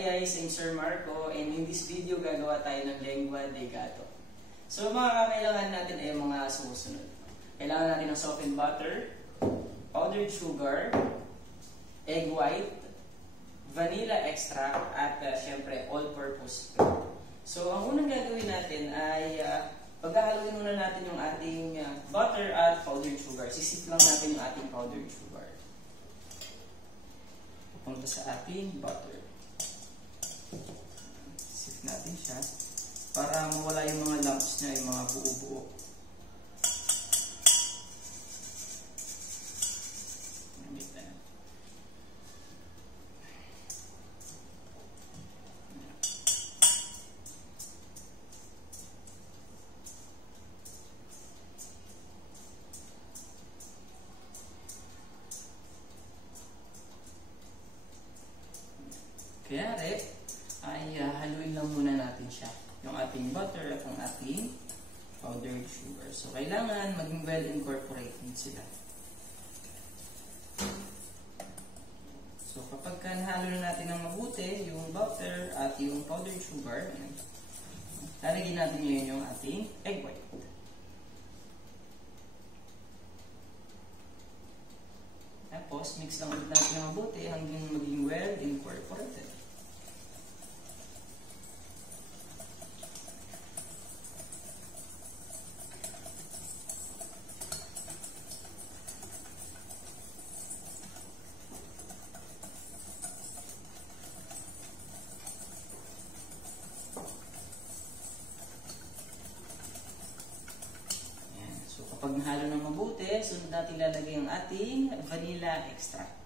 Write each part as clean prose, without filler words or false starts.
Hi, I'm Sir Marco, and in this video gagawa tayo ng lengua de gato. So mga kakailangan natin ay mga sumusunod. Kailangan natin ng softened butter, powdered sugar, egg white, vanilla extract, at syempre all-purpose flour. So ang unang gagawin natin ay paghahaluin muna natin yung ating butter at powdered sugar. Sisip lang natin yung ating powdered sugar. Pupunta sa ating butter. Sip natin siya para mawala yung mga lumps niya, yung mga buo-buo. Kaya ay haluin lang muna natin siya, yung ating butter at ang ating powdered sugar. So kailangan maging well incorporated sila. So kapag nahalo na natin ng mabuti yung butter at yung powdered sugar, lalagyan natin ngayon yung ating egg white. Tapos mix lang ulit natin ng mabuti hanggang maging well incorporated. Kapag nahalo ng mabuti, sunod natin lalagay ang ating vanilla extract.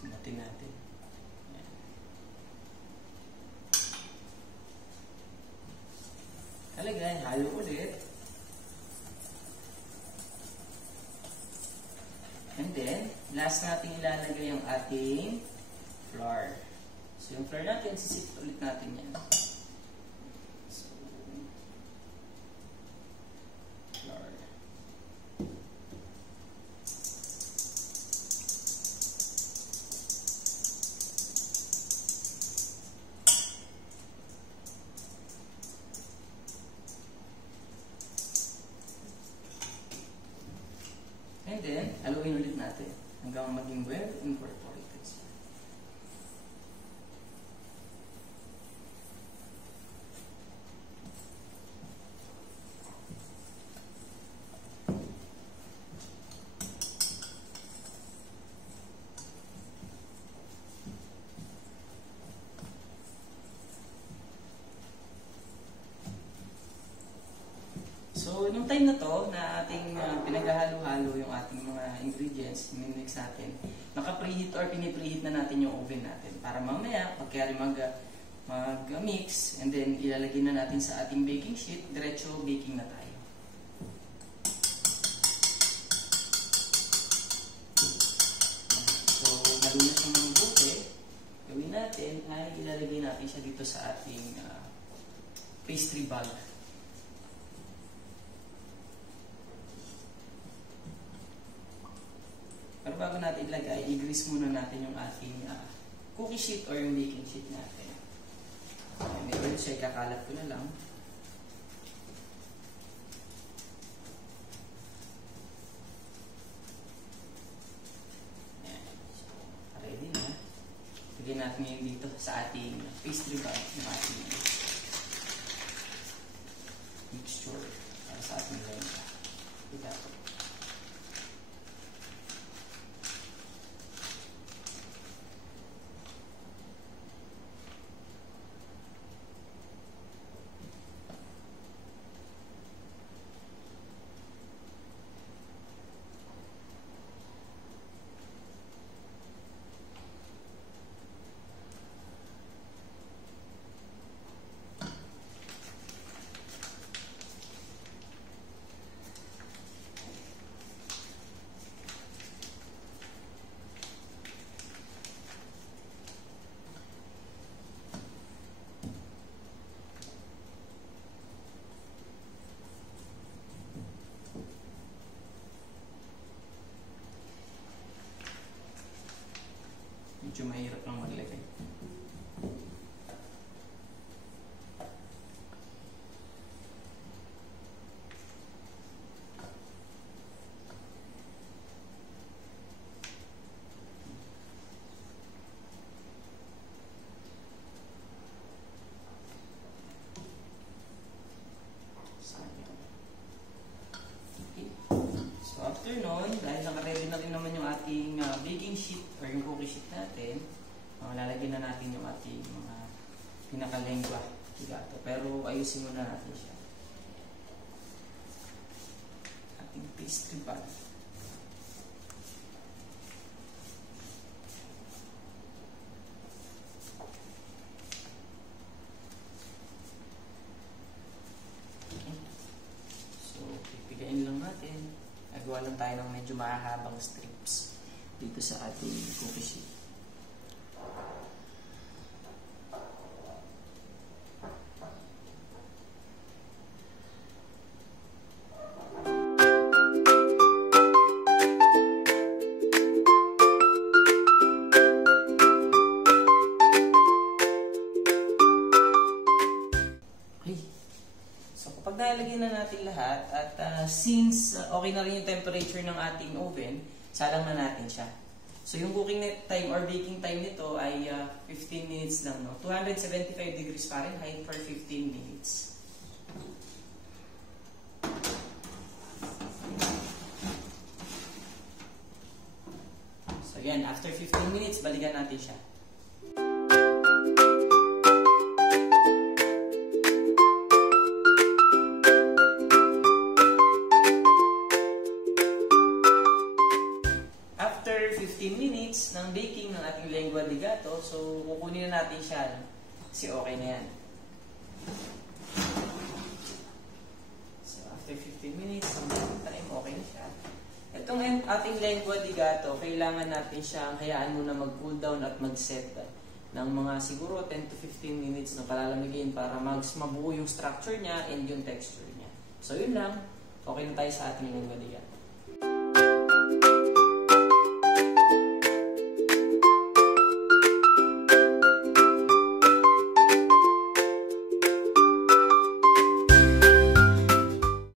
Sunutin natin. Ayan. Talagay, halo ulit. And then, last natin ilalagay ang ating flour. So, yung flour natin, sisip ulit natin yan. So, flour. And then, haluin ulit natin hanggang maging well incorporated. So, nung time na to, na ating pinaghahalo-halo yung ating mga ingredients, minimix natin, naka-preheat or pinipreheat na natin yung oven natin para mamaya, pagkari mag-mix, and then ilalagay na natin sa ating baking sheet, diretso baking na tayo. So, halo na siyang mabuti. Gawin natin ay ilalagay natin siya dito sa ating pastry bag. Pero bago natin ilagay, i-grease muna natin yung ating cookie sheet or yung baking sheet natin. Medyo siya ikakalat ko na lang. Ayan. So, ready na. Lagyan natin ngayon dito sa ating pastry bag ng ating mixture para sa ating lengua. Ito. Medyo mahirap lang maglagay. So after nun, dahil naka-ready na rin naman yung ating baking sheet or yung cookie sheet natin, lalagyan na natin yung ating mga pinaka-lengua gato. Pero ayusin muna natin siya. Ating pastry pan. Lang natin. Nagawa lang tayo ng medyo mahahabang strips dito sa ating cookie sheet. Pag nalagyan na natin lahat at since okay na rin yung temperature ng ating oven, salang na natin siya. So yung cooking time or baking time nito ay 15 minutes lang, no? 275 degrees Fahrenheit for 15 minutes. So yan, after 15 minutes, balikan natin siya. After 15 minutes ng baking ng ating lengua di gato, so kukunin na natin siya. Kasi okay na yan. So after 15 minutes ng baking time, okay na siya. Itong ating lengua di gato, kailangan natin siyang hayaan muna mag-cool down at mag-set ng mga siguro 10 to 15 minutes na palalamigin para mabuo yung structure niya and yung texture niya. So yun lang, okay na tayo sa ating lengua di gato.